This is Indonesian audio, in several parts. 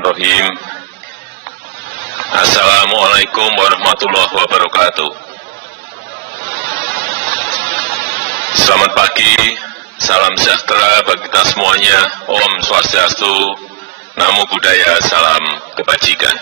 Bismillahirrahmanirrahim. Assalamualaikum warahmatullahi wabarakatuh. Selamat pagi, salam sejahtera bagi kita semuanya. Om Swastiastu, Namo Buddhaya, salam kebajikan.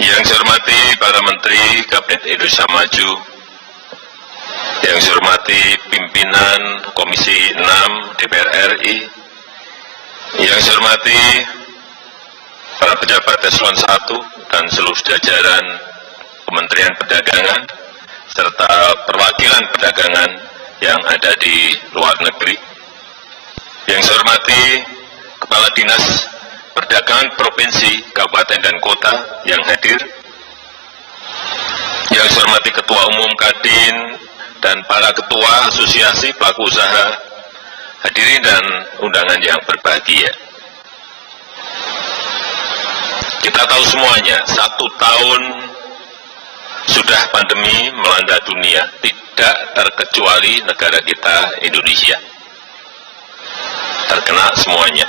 Yang saya hormati para Menteri Kabinet Indonesia Maju, yang saya hormati pimpinan Komisi 6 DPR RI, yang saya hormati para pejabat eselon 1 dan seluruh jajaran Kementerian Perdagangan, serta perwakilan perdagangan yang ada di luar negeri. Yang saya hormati Kepala Dinas Perdagangan Provinsi, Kabupaten, dan Kota yang hadir. Yang saya hormati Ketua Umum Kadin dan para Ketua Asosiasi Pelaku Usaha, hadirin dan undangan yang berbahagia. Kita tahu semuanya, 1 tahun sudah pandemi melanda dunia, tidak terkecuali negara kita Indonesia. Terkena semuanya.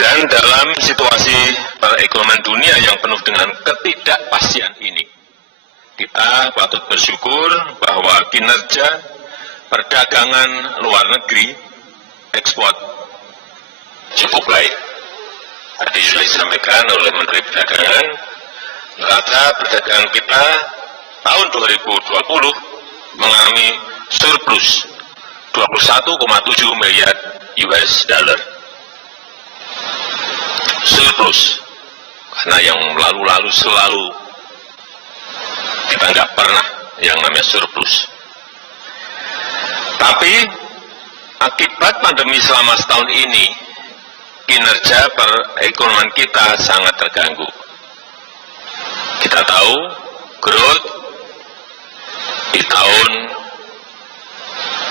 Dan dalam situasi perekonomian dunia yang penuh dengan ketidakpastian ini, kita patut bersyukur bahwa kinerja perdagangan luar negeri, ekspor, cukup baik. Tadi sudah disampaikan oleh Menteri Perdagangan, neraca perdagangan kita tahun 2020 mengalami surplus 21,7 miliar US dollar. Surplus, karena yang lalu-lalu selalu kita nggak pernah yang namanya surplus. Tapi akibat pandemi selama setahun ini, kinerja perekonomian kita sangat terganggu. Kita tahu growth di tahun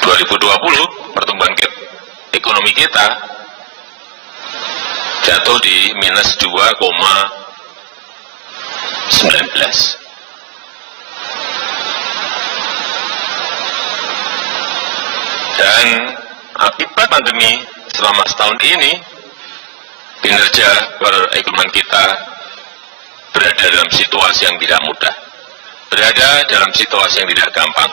2020, pertumbuhan ekonomi kita jatuh di minus 2,19. Dan akibat pandemi selama setahun ini, kinerja perekonomian kita berada dalam situasi yang tidak mudah, berada dalam situasi yang tidak gampang.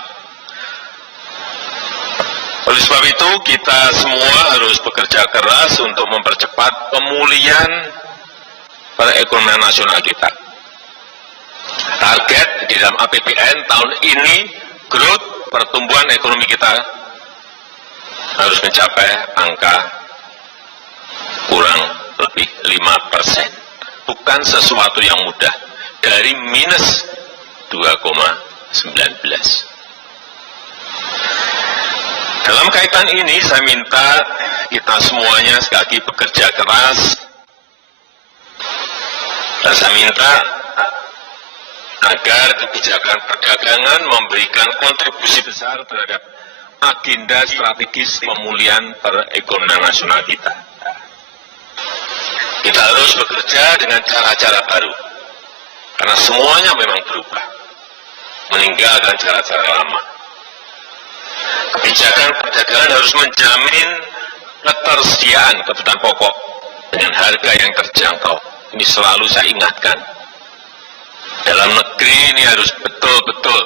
Oleh sebab itu, kita semua harus bekerja keras untuk mempercepat pemulihan perekonomian nasional kita. Target di dalam APBN tahun ini, growth pertumbuhan ekonomi kita harus mencapai angka kurang lebih 5%. Bukan sesuatu yang mudah, dari minus 2,19. Dalam kaitan ini, saya minta kita semuanya sekali lagi bekerja keras, dan saya minta agar kebijakan perdagangan memberikan kontribusi besar terhadap agenda strategis pemulihan perekonomian nasional kita. Kita harus bekerja dengan cara-cara baru, karena semuanya memang berubah, meninggalkan cara-cara lama. Kebijakan perdagangan harus menjamin ketersediaan kebutuhan pokok dengan harga yang terjangkau. Ini selalu saya ingatkan. Dalam negeri ini harus betul-betul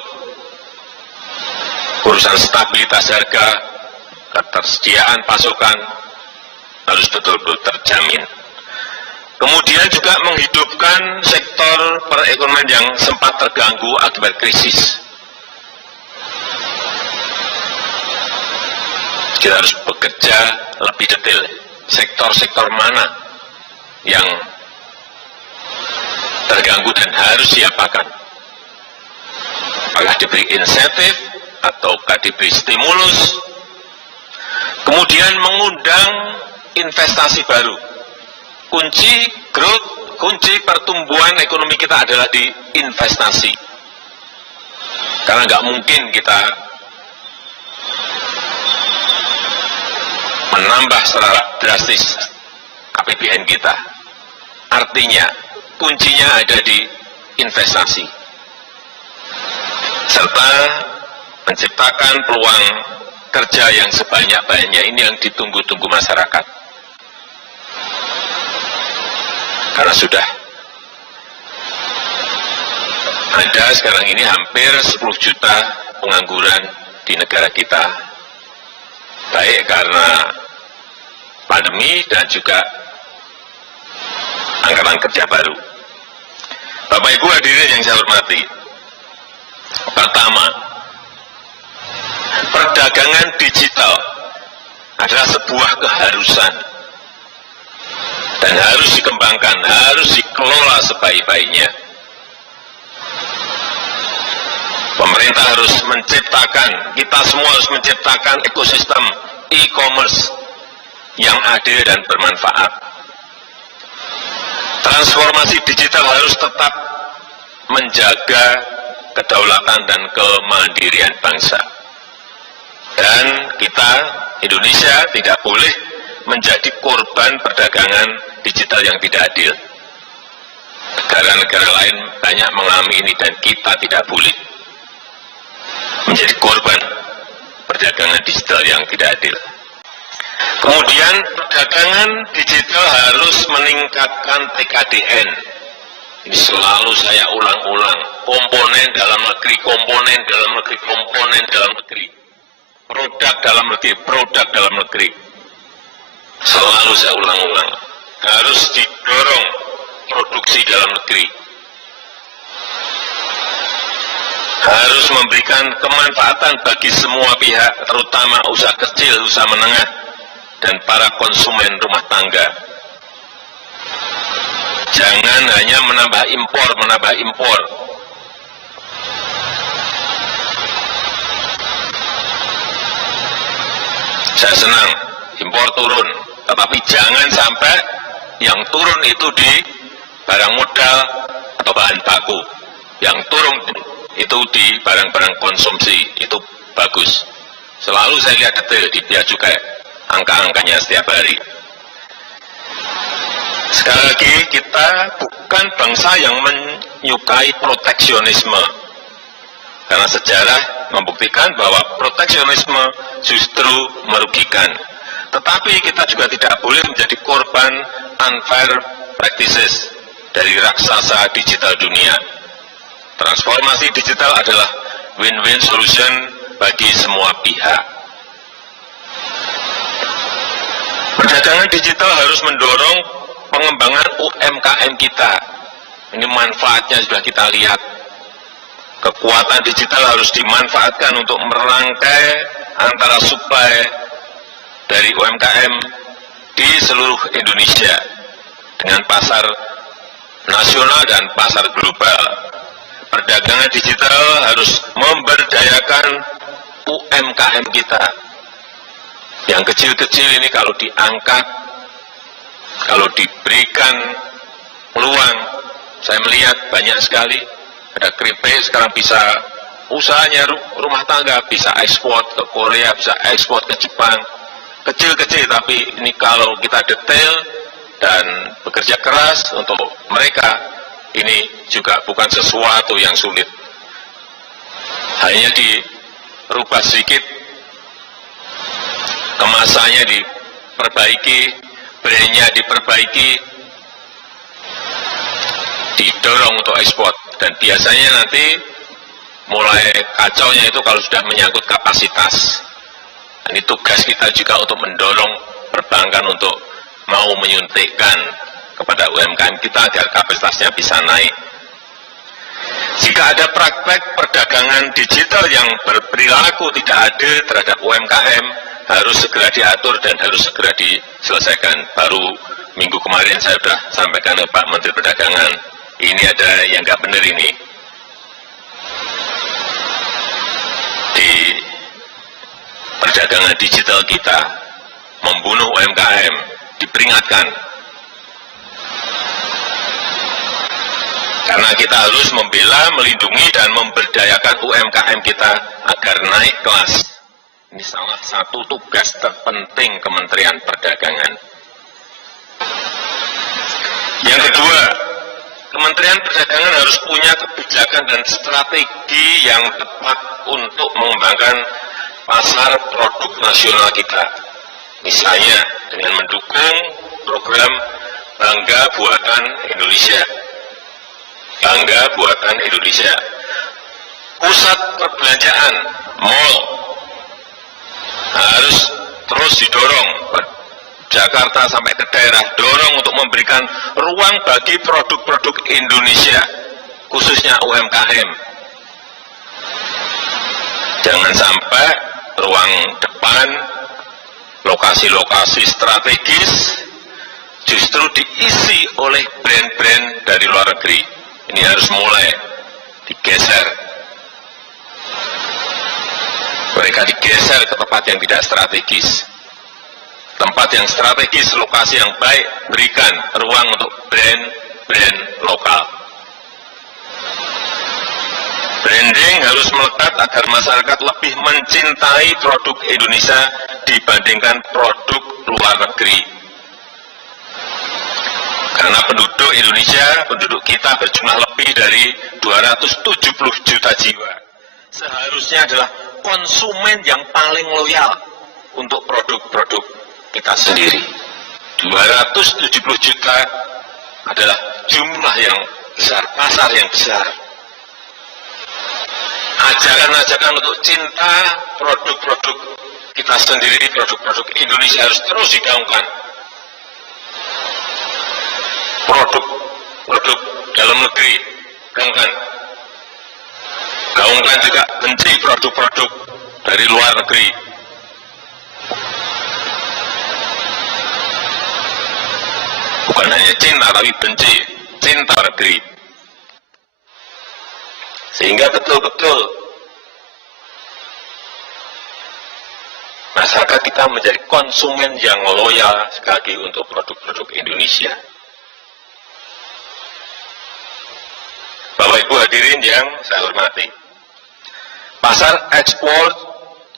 urusan stabilitas harga, ketersediaan pasokan harus betul-betul terjamin. Kemudian juga menghidupkan sektor perekonomian yang sempat terganggu akibat krisis. Kita harus bekerja lebih detail, sektor-sektor mana yang terganggu dan harus diapakan. Apakah diberi insentif ataukah diberi stimulus. Kemudian mengundang investasi baru. Kunci growth, kunci pertumbuhan ekonomi kita adalah di investasi. Karena nggak mungkin kita menambah secara drastis APBN kita. Artinya, kuncinya ada di investasi. Serta menciptakan peluang kerja yang sebanyak-banyaknya, ini yang ditunggu-tunggu masyarakat. Karena sudah ada sekarang ini hampir 10 juta pengangguran di negara kita, baik karena pandemi dan juga angkatan kerja baru. Bapak Ibu hadirin yang saya hormati, pertama, perdagangan digital adalah sebuah keharusan dan harus dikembangkan, harus dikelola sebaik-baiknya. Pemerintah harus menciptakan, kita semua harus menciptakan ekosistem e-commerce yang adil dan bermanfaat. Transformasi digital harus tetap menjaga kedaulatan dan kemandirian bangsa. Dan kita, Indonesia, tidak boleh menjadi korban perdagangan digital yang tidak adil. Negara-negara lain banyak mengalami ini dan kita tidak boleh menjadi korban perdagangan digital yang tidak adil. Kemudian perdagangan digital harus meningkatkan TKDN. Ini selalu saya ulang-ulang, komponen dalam negeri, komponen dalam negeri, komponen dalam negeri, produk dalam negeri, produk dalam negeri. Selalu saya ulang-ulang, harus didorong produksi dalam negeri. Harus memberikan kemanfaatan bagi semua pihak, terutama usaha kecil, usaha menengah, dan para konsumen rumah tangga. Jangan hanya menambah impor. Saya senang impor turun, tetapi jangan sampai yang turun itu di barang modal atau bahan baku. Yang turun itu di barang-barang konsumsi, itu bagus. Selalu saya lihat detail di Bea Cukai, angka-angkanya setiap hari. Sekali lagi, kita bukan bangsa yang menyukai proteksionisme. Karena sejarah membuktikan bahwa proteksionisme justru merugikan. Tetapi kita juga tidak boleh menjadi korban unfair practices dari raksasa digital dunia. Transformasi digital adalah win-win solution bagi semua pihak. Perdagangan digital harus mendorong pengembangan UMKM kita. Ini manfaatnya sudah kita lihat. Kekuatan digital harus dimanfaatkan untuk merangkai antara supply dari UMKM di seluruh Indonesia dengan pasar nasional dan pasar global. Perdagangan digital harus memberdayakan UMKM kita. Yang kecil-kecil ini kalau diangkat, kalau diberikan peluang, saya melihat banyak sekali, ada keripik sekarang bisa usahanya rumah tangga, bisa ekspor ke Korea, bisa ekspor ke Jepang, kecil-kecil, tapi ini kalau kita detail dan bekerja keras untuk mereka, ini juga bukan sesuatu yang sulit. Hanya dirubah sedikit, kemasannya diperbaiki, brandnya diperbaiki, didorong untuk ekspor. Dan biasanya nanti mulai kacaunya itu kalau sudah menyangkut kapasitas. Ini tugas kita juga untuk mendorong perbankan untuk mau menyuntikkan kepada UMKM kita agar kapasitasnya bisa naik. Jika ada praktek perdagangan digital yang berperilaku tidak adil terhadap UMKM, harus segera diatur dan harus segera diselesaikan. Baru minggu kemarin saya sudah sampaikan ke Pak Menteri Perdagangan, ini ada yang nggak benar ini. Di perdagangan digital kita membunuh UMKM, diperingatkan. Karena kita harus membela, melindungi, dan memberdayakan UMKM kita agar naik kelas. Ini salah satu tugas terpenting Kementerian Perdagangan. Yang kedua, Kementerian Perdagangan harus punya kebijakan dan strategi yang tepat untuk mengembangkan pasar produk nasional kita. Misalnya dengan mendukung program bangga buatan Indonesia. Bangga buatan Indonesia. Pusat perbelanjaan, mall, harus terus didorong. Jakarta sampai ke daerah, dorong untuk memberikan ruang bagi produk-produk Indonesia, khususnya UMKM. Jangan sampai ruang depan, lokasi-lokasi strategis, justru diisi oleh brand-brand dari luar negeri. Ini harus mulai digeser. Mereka digeser ke tempat yang tidak strategis. Tempat yang strategis, lokasi yang baik, berikan ruang untuk brand-brand lokal. Branding harus melekat agar masyarakat lebih mencintai produk Indonesia dibandingkan produk luar negeri. Karena penduduk Indonesia, penduduk kita berjumlah lebih dari 270 juta jiwa. Seharusnya adalah konsumen yang paling loyal untuk produk-produk kita sendiri. 270 juta adalah jumlah yang besar, pasar yang besar. Ajakan-ajakan untuk cinta produk-produk kita sendiri, produk-produk Indonesia harus terus digaungkan. Produk dalam negeri, gaungkan. Gaungkan juga benci produk-produk dari luar negeri. Bukan hanya cinta, tapi benci, cinta negeri. Sehingga betul-betul masyarakat kita menjadi konsumen yang loyal sekali lagi untuk produk-produk Indonesia. Bapak Ibu hadirin yang saya hormati, pasar ekspor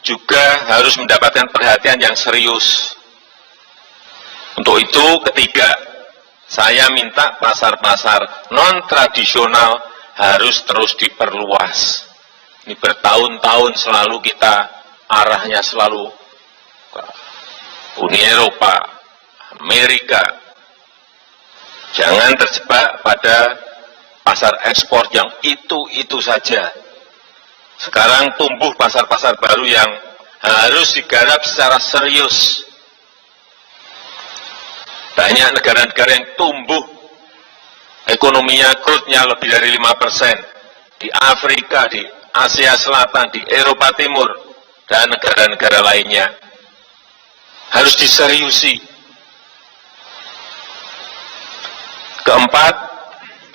juga harus mendapatkan perhatian yang serius. Untuk itu, ketiga, saya minta pasar-pasar non-tradisional harus terus diperluas. Ini bertahun-tahun selalu kita arahnya selalu ke Uni Eropa, Amerika. Jangan terjebak pada pasar ekspor yang itu saja. Sekarang tumbuh pasar-pasar baru yang harus digarap secara serius. Banyak negara-negara yang tumbuh ekonominya, growth-nya lebih dari 5%. Di Afrika, di Asia Selatan, di Eropa Timur, dan negara-negara lainnya. Harus diseriusi. Keempat,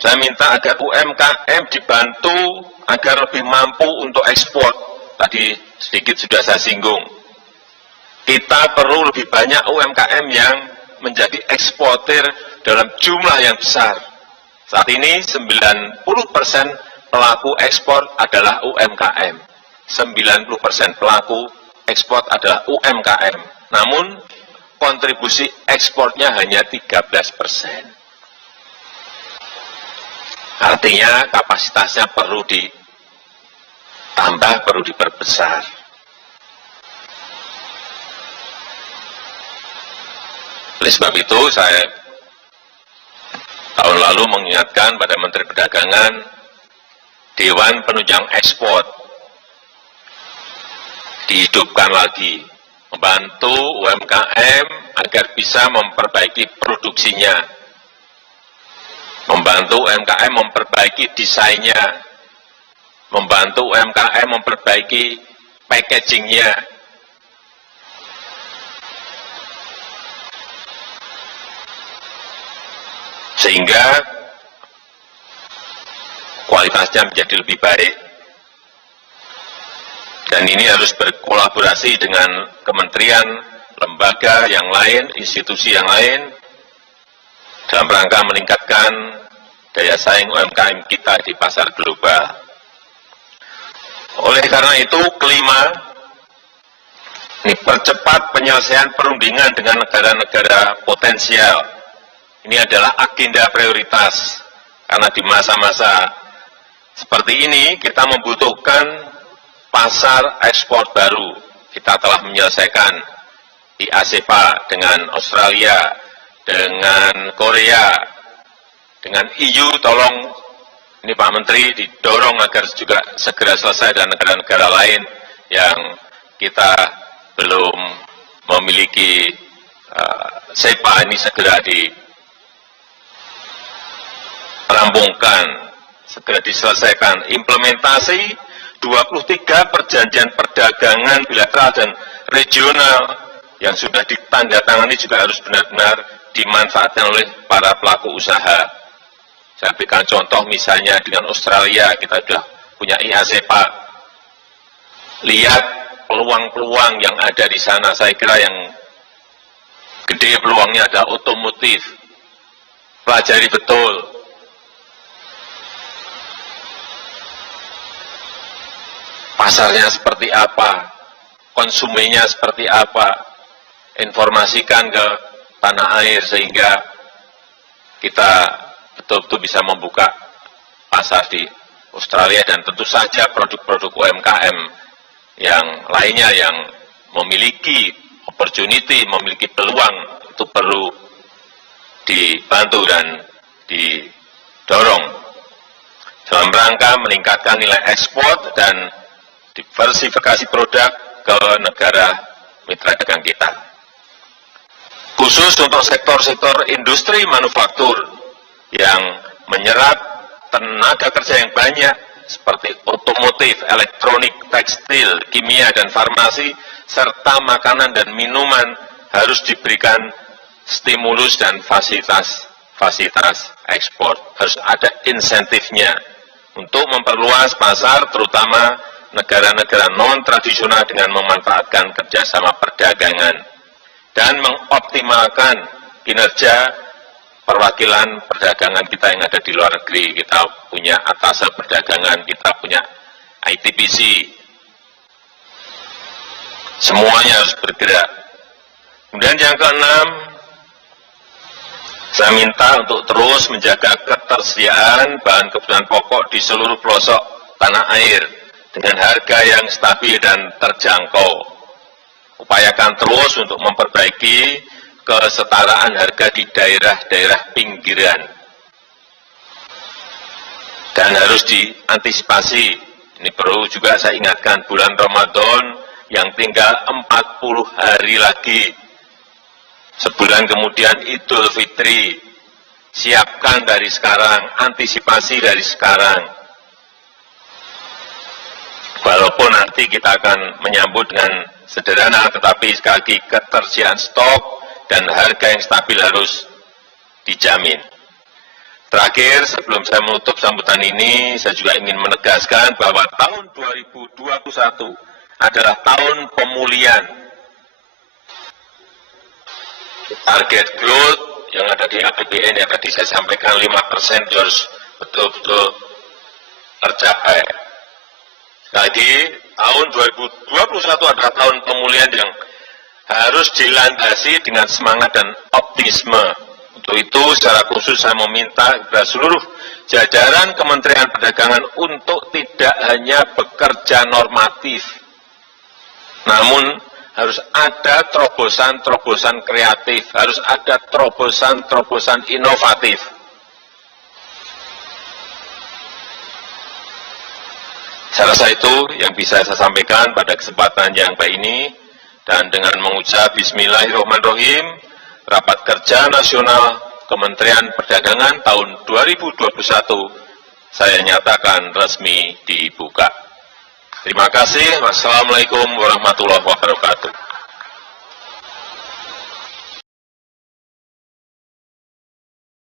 saya minta agar UMKM dibantu agar lebih mampu untuk ekspor. Tadi sedikit sudah saya singgung. Kita perlu lebih banyak UMKM yang menjadi eksportir dalam jumlah yang besar. Saat ini 90% pelaku ekspor adalah UMKM. 90% pelaku ekspor adalah UMKM. Namun kontribusi ekspornya hanya 13%. Artinya kapasitasnya perlu ditambah, perlu diperbesar. Oleh sebab itu, saya tahun lalu mengingatkan pada Menteri Perdagangan, Dewan Penunjang Ekspor dihidupkan lagi, membantu UMKM agar bisa memperbaiki produksinya, membantu UMKM memperbaiki desainnya, membantu UMKM memperbaiki packagingnya. Sehingga kualitasnya menjadi lebih baik. Dan ini harus berkolaborasi dengan kementerian, lembaga yang lain, institusi yang lain, dalam rangka meningkatkan daya saing UMKM kita di pasar global. Oleh karena itu, kelima, ini percepat penyelesaian perundingan dengan negara-negara potensial. Ini adalah agenda prioritas, karena di masa-masa seperti ini kita membutuhkan pasar ekspor baru. Kita telah menyelesaikan di ASEPA dengan Australia, dengan Korea, dengan EU, tolong ini Pak Menteri didorong agar juga segera selesai, dan negara-negara lain yang kita belum memiliki SEPA ini segera dirampungkan, segera diselesaikan. Implementasi 23 perjanjian perdagangan bilateral dan regional yang sudah ditandatangani juga harus benar-benar dimanfaatkan oleh para pelaku usaha. Saya berikan contoh misalnya dengan Australia, kita sudah punya IASEPA. Lihat peluang-peluang yang ada di sana, saya kira yang gede peluangnya ada otomotif. Pelajari betul. Pasarnya seperti apa, konsumennya seperti apa, informasikan ke tanah air sehingga kita betul-betul bisa membuka pasar di Australia, dan tentu saja produk-produk UMKM yang lainnya yang memiliki opportunity, memiliki peluang, itu perlu dibantu dan didorong dalam rangka meningkatkan nilai ekspor dan diversifikasi produk ke negara mitra dagang kita. Khusus untuk sektor-sektor industri manufaktur yang menyerap tenaga kerja yang banyak seperti otomotif, elektronik, tekstil, kimia, dan farmasi, serta makanan dan minuman harus diberikan stimulus dan fasilitas ekspor. Harus ada insentifnya untuk memperluas pasar, terutama negara-negara non-tradisional dengan memanfaatkan kerjasama perdagangan dan mengoptimalkan kinerja perwakilan perdagangan kita yang ada di luar negeri. Kita punya atase perdagangan, kita punya ITPC. Semuanya harus bergerak. Kemudian yang keenam, saya minta untuk terus menjaga ketersediaan bahan kebutuhan pokok di seluruh pelosok tanah air dengan harga yang stabil dan terjangkau. Upayakan terus untuk memperbaiki kesetaraan harga di daerah-daerah pinggiran. Dan harus diantisipasi, ini perlu juga saya ingatkan, bulan Ramadan yang tinggal 40 hari lagi. Sebulan kemudian Idul Fitri. Siapkan dari sekarang, antisipasi dari sekarang. Walaupun nanti kita akan menyambut dengan sederhana, tetapi sekali lagi ketersediaan stok dan harga yang stabil harus dijamin. Terakhir, sebelum saya menutup sambutan ini, saya juga ingin menegaskan bahwa tahun 2021 adalah tahun pemulihan. Target growth yang ada di APBN yang tadi saya sampaikan 5% harus betul-betul tercapai. Lagi, tahun 2021 adalah tahun pemulihan yang harus dilandasi dengan semangat dan optimisme. Untuk itu, secara khusus saya meminta kepada seluruh jajaran Kementerian Perdagangan untuk tidak hanya bekerja normatif, namun harus ada terobosan-terobosan kreatif, harus ada terobosan-terobosan inovatif. Saya rasa itu yang bisa saya sampaikan pada kesempatan yang baik ini, dan dengan mengucap Bismillahirrahmanirrahim, Rapat Kerja Nasional Kementerian Perdagangan tahun 2021 saya nyatakan resmi dibuka. Terima kasih. Wassalamualaikum warahmatullahi wabarakatuh.